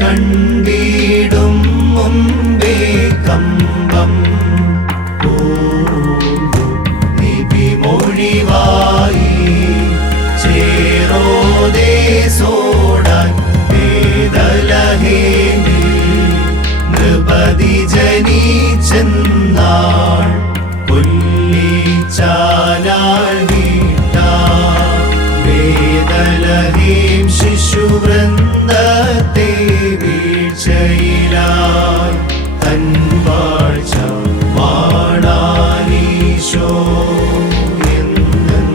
കണ്ടിടും മുമ്പേ കമ്പം. നിപി മൊഴിവായി ചേരോദേ സോടാൻ വേദലഹേ നൃപതി ജനീ ചെന്നാ വീഴ്ചയിലായി തൻ വാഴ്ച എന്നെന്നും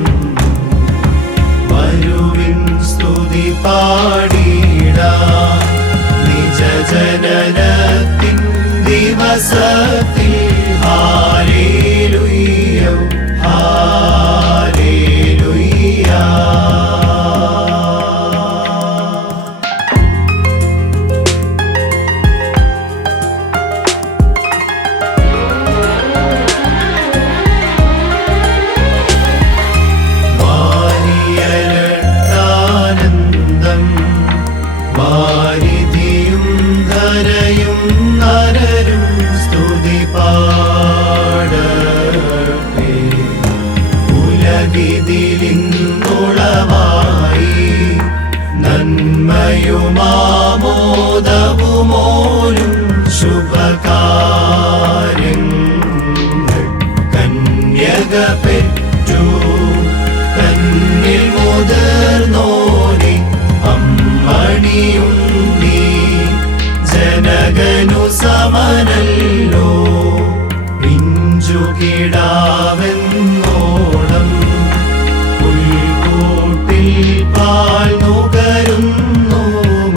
വരുവിൻ സ്തുതി പാടിടാ നിജജനനത്തിൻ ദിവസത്തിൽ വാരിധിയും ധരയും നരരും സ്തുതി പാടട്ടെ ഉലകിതിലിന്നുളവായി ശുഭകാര്യങ്ങൾ കിടാവെന്നോണം പുൽക്കൂട്ടിൽ പാൽ നുകരുന്നു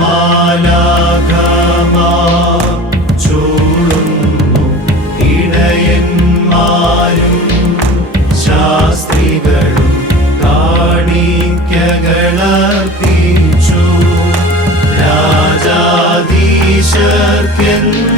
മാലാഘമാ ചൂടുന്നു ഇടയന്മാരും ശാസ്ത്രികളും കാണിക്കകളർത്തിച്ചു രാജാധീശർക്കെന്നു